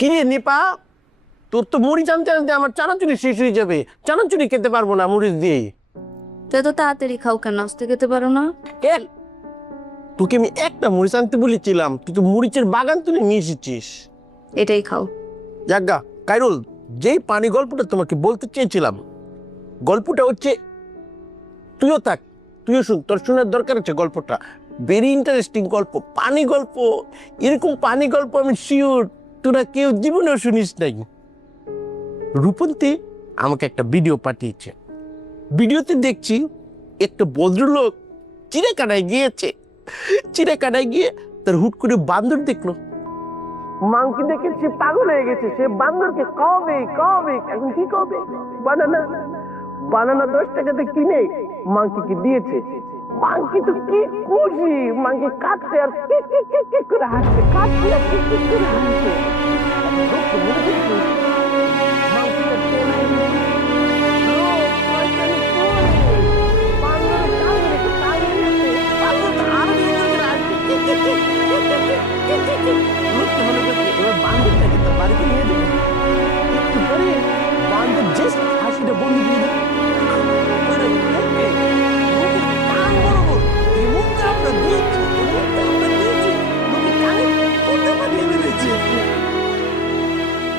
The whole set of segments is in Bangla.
কি রে নিপা, তোর তো মুড়ি জানতে জানতে আমার চানাচুরি শেষ হয়ে যাবে। চানাচুরি খেতে পারবো না মরিচ দিয়ে। তুই তো তাড়াতাড়ি খাও, কেন আসতে খেতে পারো না? কেন? তোকে আমি একটা মরিচ আনতে বলেছিলাম, তুই তো মরিচের বাগান তুলে নিয়ে এসেছিস। এটাই খাও। যাজ্ঞা কাইরুল, যেই পানি গল্পটা তোমাকে বলতে চেয়েছিলাম, গল্পটা হচ্ছে, তুইও থাক, তুইও শুন, তোর শোনার দরকার আছে গল্পটা। ভেরি ইন্টারেস্টিং গল্প, পানি গল্প। এরকম পানি গল্প আমি শিওর তোরা কেউ জীবনেও শুনিস নাই। রূপন্তী আমাকে একটা ভিডিও পাঠিয়েছে। ভিডিওতে দেখছি একটা ভদ্রলোক চিড়িয়াখানায় গিয়েছে। চিড়িয়াখানায় গিয়ে তার হুট করে বান্দর দেখলো। মাংকি দেখে সে পাগল হয়ে গেছে। সে বান্দরকে খাওয়াবে খাওয়াবে। এখন কি খাওয়াবে? বানানা। বানানা 10 টাকাতে কিনে মাংকিকে দিয়েছে। মাংকি তো কি খুশি, মাংকি কাটছে আর কি কি কি কি করে হাসছে, কাটছে আর কি কি করে হাসছে। লোককে মনে করছে মাংকিটা চেনাই দিচ্ছে। লোক শয়তানি চোর, বান্দরের কান রেখে তাড়িয়ে দিচ্ছে। বান্দরটা আরো বেশি করে হাসছে, কি কি কি কি কি কি কি কি। লোককে মনে করছে এবার বান্দরটাকে তো বাড়িতে নিয়ে দেবে। একটু পরে বান্দর জাস্ট হাসিটা বন্ধ করে দেবে।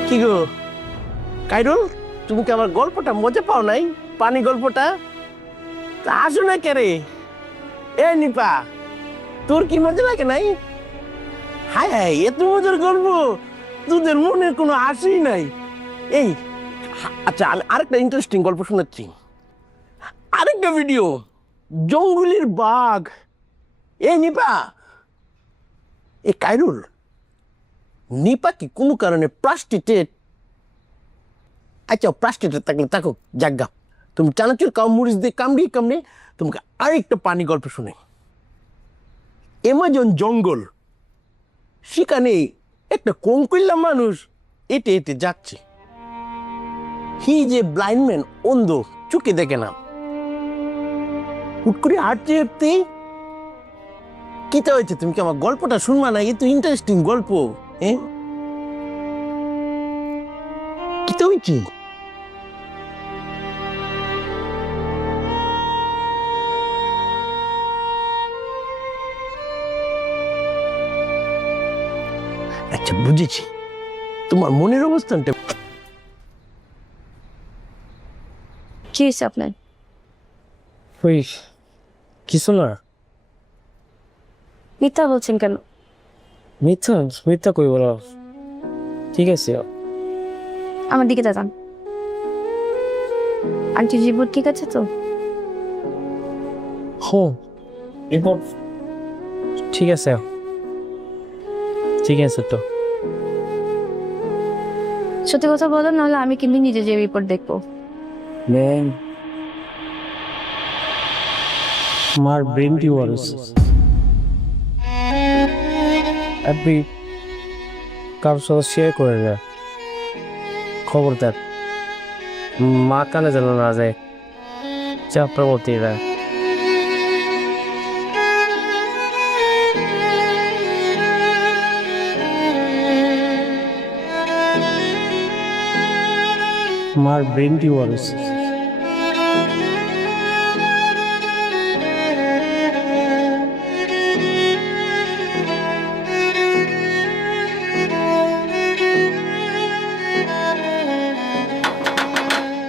কি গো কাইরুল, তুমি কি আমার গল্পটা মজা পাও নাই? পানি গল্পটা তা আসো না কে রে? এ নিপা, তোর কি মজা লাগে নাই? হায় হায়, এত মজার গল্প, তোদের মনে কোনো হাসি নাই। এই আচ্ছা, আমি আরেকটা ইন্টারেস্টিং গল্প শোনাচ্ছি। আরেকটা ভিডিও, জঙ্গলের বাঘ। এ নিপা, এ কাইরুল, নিপা কি কোনো কারণে প্রাস্টিটেট? আচ্ছা প্রাস্টিটেট থাকলে থাকুক, জাগ্গা। তুমি চানাচুর কাউ মরিচ দিয়ে কামড়িয়ে কামড়ে তোমাকে আরেকটা পানি গল্প শুনে। অ্যামাজন জঙ্গল, সেখানে একটা কঙ্কইল্লা মানুষ এটে এটে যাচ্ছে। হি যে ব্লাইন্ড ম্যান, অন্ধ, চোখে দেখে না। হুট করে হাঁটতে হাঁটতে কিটা হয়েছে? তুমি কি আমার গল্পটা শুনবা না? এ তো ইন্টারেস্টিং গল্প। হ্যাঁ, কিটা হয়েছে? আচ্ছা বুঝেছি, তোমার মনের অবস্থানটা। কি হয়েছে আপনার? ওই কিছু না। মিথ্যা বলছেন কেন? মিথ্যা মিথ্যা কই বলো? ঠিক আছে, আমার দিকে তাকান। আন্টি জীবন ঠিক আছে তো? হো এরপর ঠিক আছে, ঠিক আছে তো। সত্যি কথা বলো, নাহলে আমি কিন্তু নিজে যে রিপোর্ট দেখবো। আমার ব্রেন টিউমার হয়েছে। আপনি কারোর সাথে শেয়ার করে দেয়, খবর দেন, মা কানে যেন না যায়, চাপটা বলতে দেয়। আমার ব্রেন টিউমার হয়েছে।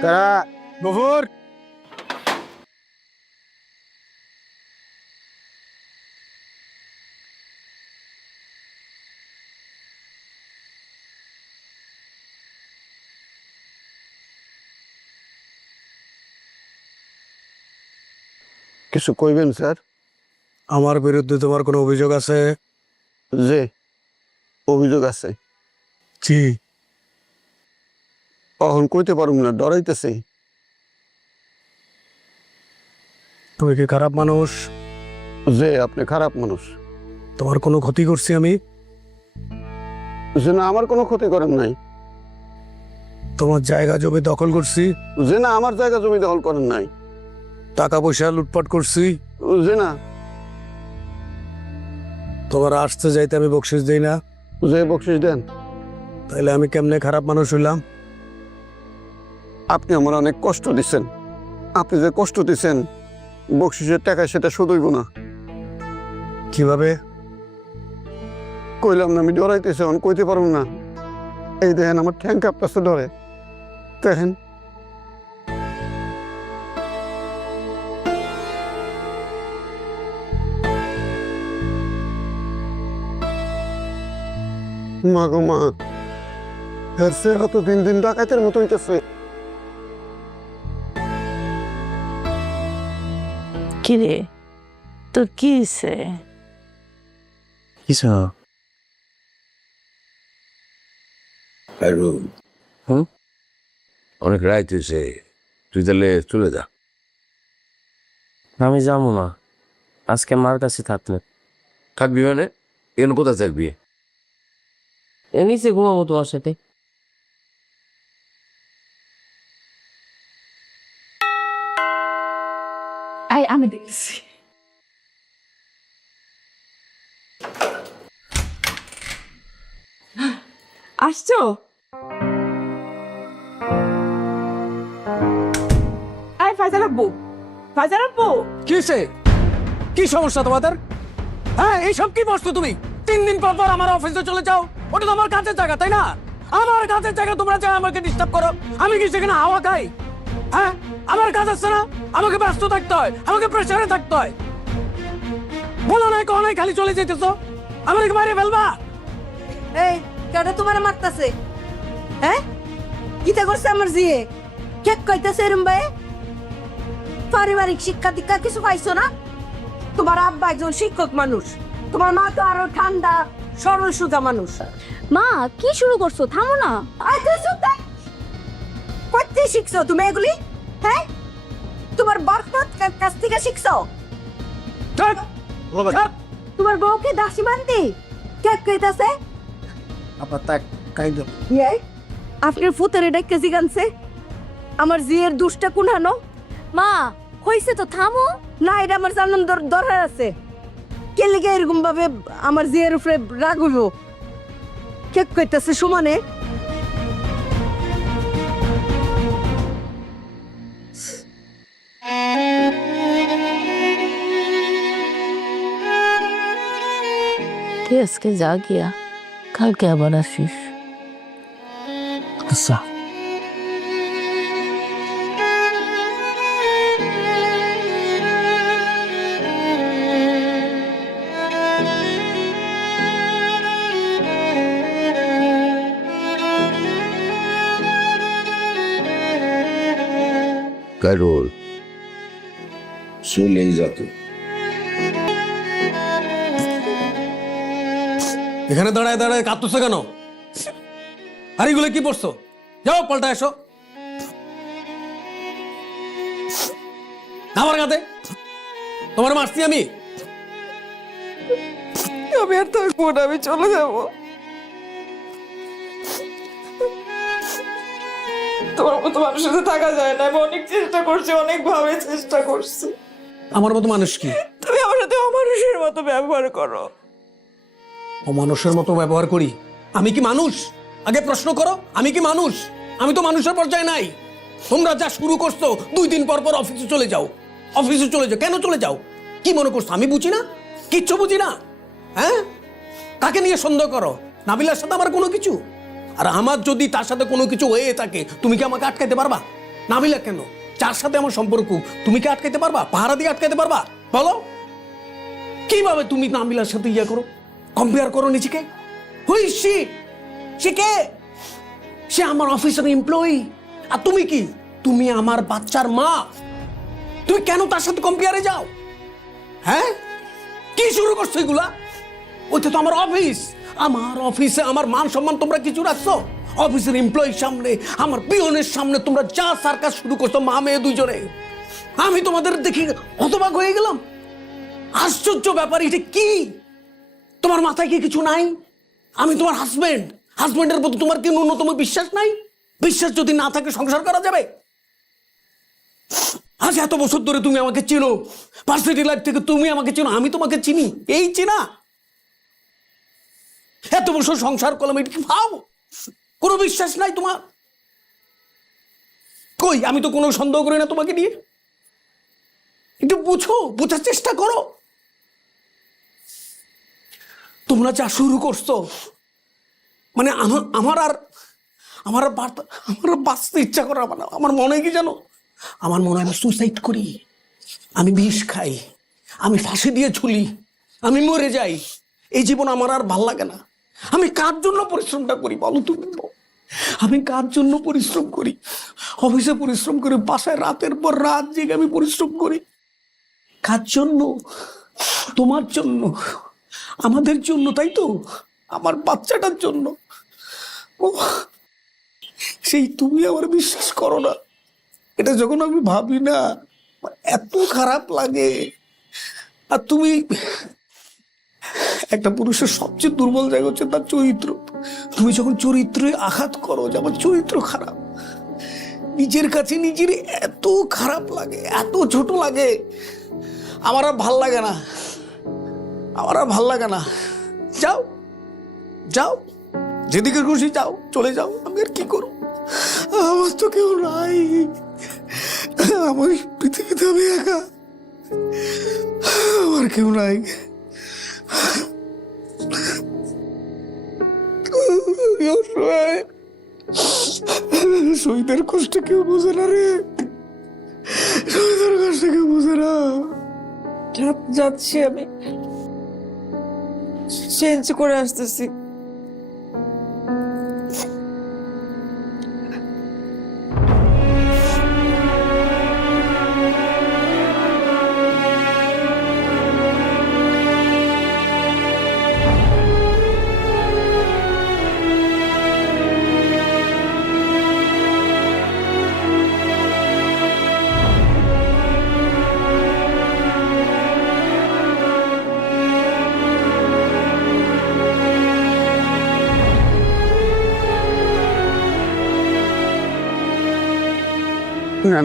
কারা গফুর, কিছু কইবেন স্যার? আমার বিরুদ্ধে তোমার কোনো অভিযোগ আছে? যে অভিযোগ আছে। জি। কখন কইতে পারুম না, ডরাইতেছে। তুমি কি খারাপ মানুষ? যে আপনি খারাপ মানুষ। তোমার কোনো ক্ষতি করছি আমি? যে না, আমার কোনো ক্ষতি করেন নাই। তোমার জায়গা জমি দখল করছি? যে না, আমার জায়গা জমি দখল করেন নাই। টাকা পয়সা লুটপাট করছি? যে না। তোমার আসতে যাইতে আমি বকশিস দেই না? যে বকশিস দেন? তাহলে আমি কেমনে খারাপ মানুষ হইলাম? আপনি আমার অনেক কষ্ট দিচ্ছেন। আপনি যে কষ্ট দিচ্ছেন বকশিসের টাকা সেটা শোধ হইব না। কিভাবে? কইলাম না আমি ডরাইতেছি, অন কইতে পারব না। এই দেখেন আমার ঠ্যাং কাঁপতেছে ডরে। দেখেন মা গো মা, এর চেহারা তো দিন দিন ডাকাতের মতো হইতেছে। কিরে তোর কি হয়েছে? কিছু না। হুম? অনেক রাইত হয়েছে, তুই তাহলে চলে যা। আমি যাবো না, আজকে মার কাছে থাকলে। থাকবি মানে? এখানে কোথায় থাকবি? এ নিচে ঘুমাবো তোমার সাথে। আমি দেখছি। আসছো? ফাইজার আব্বু, ফাইজার আব্বু, কিসে? কি সমস্যা তোমাদের? হ্যাঁ, এইসব কি বসছো তুমি? 3 দিন পর পর আমার অফিসে চলে যাও। ওটা তো আমার কাজের জায়গা, তাই না? আমার কাজের জায়গা তোমরা যা আমাকে ডিস্টার্ব করো। আমি কি সেখানে হাওয়া খাই? হ্যাঁ, আমার কাজ আছে না? আমাকে ব্যস্ত থাকতে হয়, আমাকে প্রেসারে থাকতে হয়। বলো নাই কো নাই, খালি চলে যেতেছো। আমার কি বাইরে ফেলবা? এই কেডা তোমার মারতাছে? হ্যাঁ, কিতা করছে আমার জিয়ে? কে কইতাছে এরম ভাই? পারিবারিক শিক্ষা দীক্ষা কিছু পাইছো না? তোমার আব্বা একজন শিক্ষক মানুষ, তোমার মা তো আরো ঠান্ডা সরল সোজা মানুষ। মা কি শুরু করছো? থামো না। করতে শিখছো তুমি এগুলি? হ্যাঁ, তোমার বরকত কাছ থেকে শিখছো? থাক, থাক। তোমার বউকে দাসী মানতে কে কইতাছে? আবার তাক কাইদ এই আপনার ফুতেরে ডাক্কে জিগানছে আমার জিয়ের দুষ্টা কুনহানো? মা হইছে তো, থামো। না, এটা আমার জানান দরকার আছে। কে লিগে এরকম ভাবে আমার জিয়ের উপরে রাগ হইব? কে কইতাছে সমানে? তুই আজকে যা গিয়া, কালকে আবার আসিস। আচ্ছা। কারোর চলেই যা তুই। এখানে দাঁড়ায় দাঁড়ায় কাঁদতেছো কেন? আর এগুলো কি পড়ছো? যাও পাল্টা এসো। আমার কাঁধে তোমার মারছি আমি? আমি আর থাকবো না, আমি চলে যাবো। তোমার মতো মানুষের সাথে থাকা যায় না। আমি অনেক চেষ্টা করছি, অনেক ভাবে চেষ্টা করছি। আমার মতো মানুষ কি? তুমি আমার সাথে অমানুষের মতো ব্যবহার করো। অমানুষের মতো ব্যবহার করি? আমি কি মানুষ? আগে প্রশ্ন করো, আমি কি মানুষ? আমি তো মানুষের পর্যায়ে নাই। তোমরা যা শুরু করছো, 2 দিন পর পর অফিসে চলে যাও। অফিসে চলে যাও, কেন চলে যাও? কি মনে করছো আমি বুঝি না? কিচ্ছু বুঝি না? হ্যাঁ, কাকে নিয়ে সন্দেহ করো? নাবিলার সাথে আমার কোনো কিছু? আর আমার যদি তার সাথে কোনো কিছু হয়ে থাকে, তুমি কি আমাকে আটকাইতে পারবা? নাবিলা কেন, যার সাথে আমার সম্পর্ক, তুমি কি আটকাইতে পারবা? পাহারা দিয়ে আটকাইতে পারবা? বলো, কিভাবে তুমি নাবিলার সাথে ইয়া করো, কম্পেয়ার করো নিজেকে? হুই সে কে? সে আমার অফিসের এমপ্লয়ি। আর তুমি কি? তুমি আমার বাচ্চার মা। তুমি কেন তার সাথে কম্পেয়ারে যাও? হ্যাঁ, কি শুরু করছো এগুলা? ওইটা তো আমার অফিস। আমার অফিসে আমার মান সম্মান তোমরা কিছু রাখছো? অফিসের এমপ্লয়ির সামনে, আমার পিয়নের সামনে তোমরা যা সার্কাস শুরু করছো, মা মেয়ে দুইজনে। আমি তোমাদের দেখি হতবাক হয়ে গেলাম। আশ্চর্য ব্যাপার, এটা কি? তোমার মাথায় কি কিছু নাই? আমি তোমার হাজবেন্ড, হাজবেন্ডের প্রতি তোমার কি ন্যূনতম বিশ্বাস নাই? বিশ্বাস যদি না থাকে সংসার করা যাবে? আজ এত বছর ধরে তুমি আমাকে চিনো, পার্সোনাল লাইফ থেকে তুমি আমাকে চিনো, আমি তোমাকে চিনি, এই চিনা। এত বছর সংসার করলাম, এটা কি ভাব? কোনো বিশ্বাস নাই তোমার? কই, আমি তো কোনো সন্দেহ করি না তোমাকে নিয়ে। একটু বুঝো, বোঝার চেষ্টা করো। তোমরা যা শুরু করছো, মানে আমার আর বাঁচতে ইচ্ছা করে না। আমার মনে হয় কি জানো, আমার মনে হয় আমি সুসাইড করি, আমি বিষ খাই, আমি ফাঁসি দিয়ে ঝুলি, আমি মরে যাই। এই জীবন আমার আর ভাল লাগে না। আমি কার জন্য পরিশ্রমটা করি বলো তুমি? আমি কার জন্য পরিশ্রম করি? অফিসে পরিশ্রম করি, বাসায় রাতের পর রাত জেগে আমি পরিশ্রম করি। কার জন্য? তোমার জন্য, আমাদের জন্য, তাই তো? আমার বাচ্চাটার জন্য। ও, সেই তুমি আমার বিশ্বাস করো না। এটা যখন আমি ভাবি না, এত খারাপ লাগে। আর তুমি, একটা পুরুষের সবচেয়ে দুর্বল জায়গা হচ্ছে তার চরিত্র। তুমি যখন চরিত্রে আঘাত করো যে আমার চরিত্র খারাপ, নিজের কাছে নিজের এত খারাপ লাগে, এত ছোট লাগে, আমার আর ভাল লাগে না, আমার আর ভাল লাগে না। যাও যাও, যেদিকে খুশি যাও, চলে যাও। আমি আর কি করব? আমার তো কেউ নাই, আমার পৃথিবীতে আমি একা, আমার কেউ নাই। শহীদের কষ্ট কেউ বোঝে না রে, শহীদের কষ্ট কেউ বোঝে না। যাচ্ছি, আমি চেঞ্জ করে আসতেছি।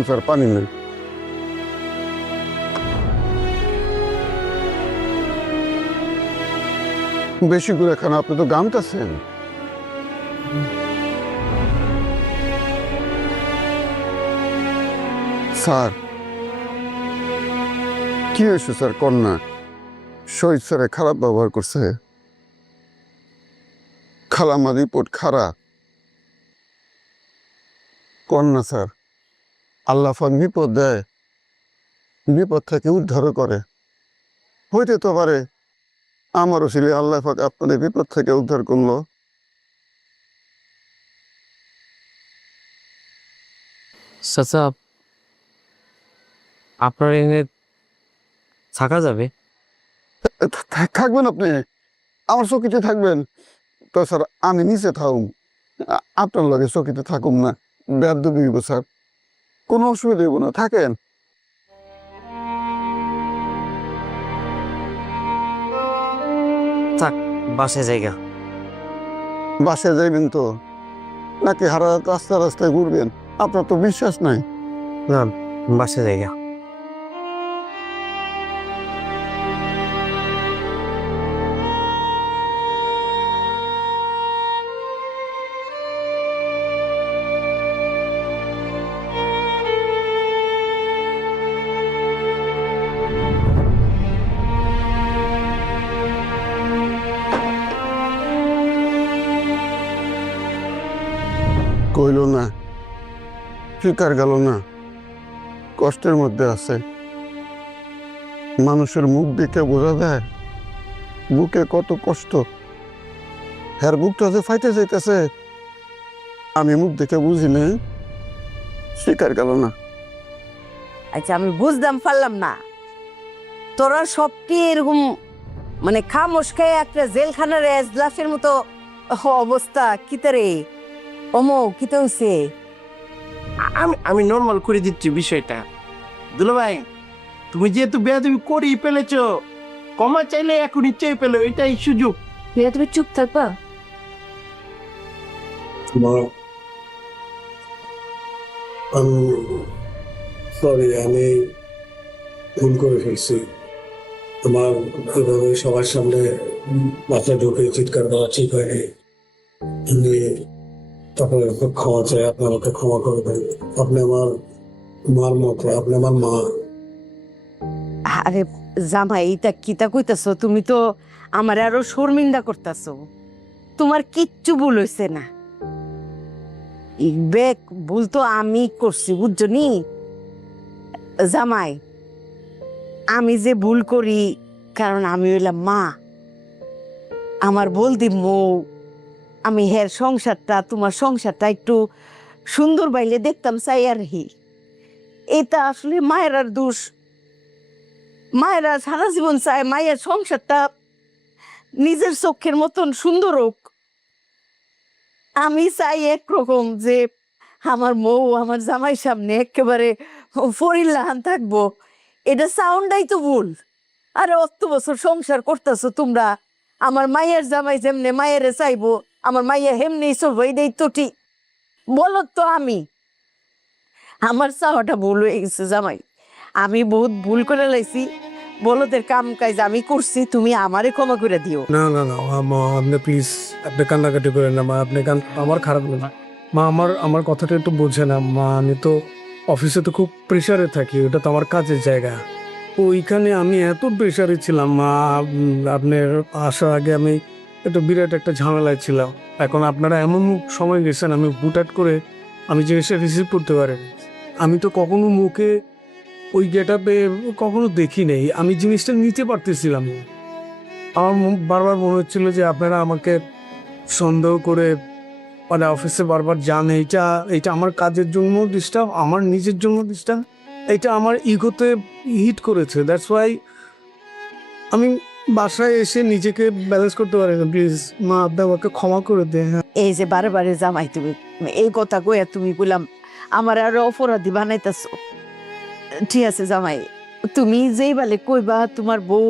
স্যার, পানি নেই। বেশি করে খান, আপনি তো গামতাছেন। স্যার কি হয়েছে স্যার? কন্যা শহীদ স্যারে খারাপ ব্যবহার করছে, খালামার রিপোর্ট খারাপ। কন্যা স্যার, আল্লাহ পাক বিপদ দেয়, বিপদ থেকে উদ্ধার করে। হইতে তো পারে আমারও ছিল আল্লাহ পাক আপনাদের বিপদ থেকে উদ্ধার করলো। চাচা, আপনার এনে থাকা যাবে? থাকবেন আপনি, আমার চকিতে থাকবেন তো স্যার। আমি নিচে থাকুম, আপনার লগে চকিতে থাকুম না, বেয়াদবি হইব স্যার। কোনো অসুবিধা হইব না, থাকেন। থাক, বাসায় জায়গা। বাসায় যাইবেন তো নাকি হারা রাস্তা রাস্তায় ঘুরবেন? আপনার তো বিশ্বাস নাই। না, বাসায় জায়গা। কইল না, ফিকার গেল না, কষ্টের মধ্যে আছে। মানুষের মুখ দেখে বোঝা যায় বুকে কত কষ্ট। হ্যার বুকটা যে ফাইটে যাইতেছে, আমি মুখ দেখে বুঝি না, শিকার গেল না। আচ্ছা, আমি বুঝলাম পারলাম না, তোরা সব কি এরকম মানে খামোশ খেয়ে একটা জেলখানার এজলাসের মতো অবস্থা? কিতে রে অমো, কিতে হইছে? আমি নর্মাল করে দিচ্ছি বিষয়টা। দুলা ভাই, তুমি যেহেতু বেয়াদবি করেই ফেলেছো, ক্ষমা চাইলে এখনই চেয়ে পেলো, এটাই সুযোগ। তুমি চুপ থাকবা? সরি, আমি ভুল করে ফেলছি। তোমার এভাবে সবার সামনে মাথা ঢুকে চিৎকার করা ঠিক হয়নি। আমি আপনার খুব ক্ষমা চাই, আপনি আমাকে ক্ষমা করে দেন। আপনি আমার মার মতো, আপনি আমার মা। আরে জামাই, এটা কিতা কইতাছো? তুমি তো আমার আরো শর্মিন্দা করতেছো। তোমার কিচ্ছু ভুল হইছে না। বেক ভুল তো আমি করছি, বুঝছো নি জামাই? আমি যে ভুল করি কারণ আমি হইলাম মা। আমার বলদি মৌ, আমি হের সংসারটা, তোমার সংসারটা একটু সুন্দর বাইলে দেখতাম চাই আর হি। এটা আসলে মায়ের দোষ। মায়েরা সারা জীবন চায় মায়ের সংসারটা নিজের চোখের মতন সুন্দর হোক। আমি চাই একরকম যে আমার মৌ আমার জামাই সামনে একেবারে ফরিল্লাহান থাকবো। এটা সাউন্ডটাই তো ভুল। আরে অত বছর সংসার করতেছো তোমরা, আমার মায়ের জামাই যেমনে মায়েরে চাইবো, আমার মাইয়া হেমনি চলবো, এটাই তো ঠিক। বলো তো আমি, আমার চাওয়াটা ভুল হয়ে গেছে জামাই। আমি বহুত ভুল করে লাইছি, বলদের কাম কাজ আমি করছি, তুমি আমারে ক্ষমা করে দিও। না না না মা, আপনি প্লিজ, আপনি কান্নাকাটি করেন না মা। আপনি আমার খারাপ লাগে না মা, আমার কথাটা একটু বোঝে না মা। আমি তো অফিসে তো খুব প্রেশারে থাকি, ওটা তো আমার কাজের জায়গা। ওইখানে আমি এত প্রেশারে ছিলাম মা, আপনার আসার আগে আমি একটু বিরাট একটা ঝামেলায় ছিলাম। এখন আপনারা এমন সময় গেছেন, আমি হুটহাট করে আমি জিনিসটা রিসিভ করতে পারিনি। আমি তো কখনো মুখে ওই গেটআপে কখনো দেখি নেই, আমি জিনিসটা নিতে পারতেছিলাম না। আমার বারবার মনে হচ্ছিল যে আপনারা আমাকে সন্দেহ করে মানে অফিসে বারবার যান। এইটা আমার কাজের জন্য ডিস্টার্ব, আমার নিজের জন্য ডিস্টার্ব, এটা আমার ইগোতে হিট করেছে। দ্যাটস ওয়াই আমি বাসায় এসে নিজেকে ব্যালেন্স করতে পারি না। প্লিজ মা, আপনি আমাকে ক্ষমা করে দেন। এই যে বারে বারে জামাই তুমি এই কথা কইয়া তুমি বললাম আমার আরো অপরাধী বানাইতেছো। ঠিক আছে জামাই, তুমি যেই বেলে কইবা তোমার বউ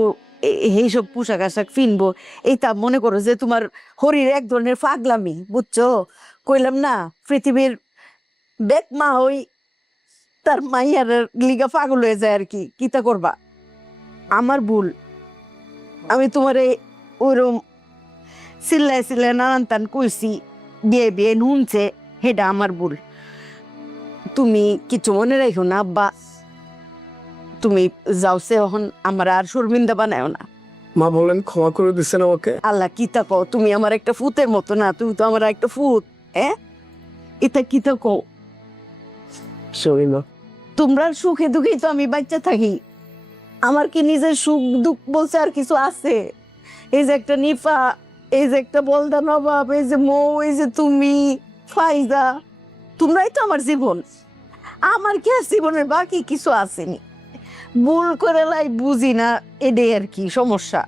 এই সব পোশাক আশাক ফিনবো, এইটা মনে করো যে তোমার হরির এক ধরনের পাগলামি, বুঝছো? কইলাম না, পৃথিবীর বেক মা হই তার মাইয়ার লিগা পাগল হয়ে যায় আর কি। কিতা করবা, আমার ভুল। আমি তোমারে ওইরকম চিল্লায় চিল্লায় নানান তান কইছি, বিয়ে বিয়ে নুনছে, হেটা আমার ভুল। তুমি কিছু মনে রাখো না আব্বা, তুমি যাওছে এখন আমার আর শর্মিন্দা বানায় না। মা বলেন ক্ষমা করে দিচ্ছেন আমাকে। আল্লাহ কিতা কও, তুমি আমার একটা ফুতের মতো না, তুমি তো আমার একটা ফুত। এটা কিতা কও? সরি মা। তোমরা সুখে দুঃখেই তো আমি বাচ্চা থাকি। আমার কি নিজের সুখ দুঃখ বলছে আর কিছু আছে? এই যে একটা নিফা, এই যে একটা বলদা নবাব, এই যে মৌ, এই যে তুমি ফাইজা, তোমরাই তো আমার জীবন। আমার কি আর জীবনের বাকি কিছু আসেনি? ভুল করে লাই বুঝি না, এটাই আর কি সমস্যা।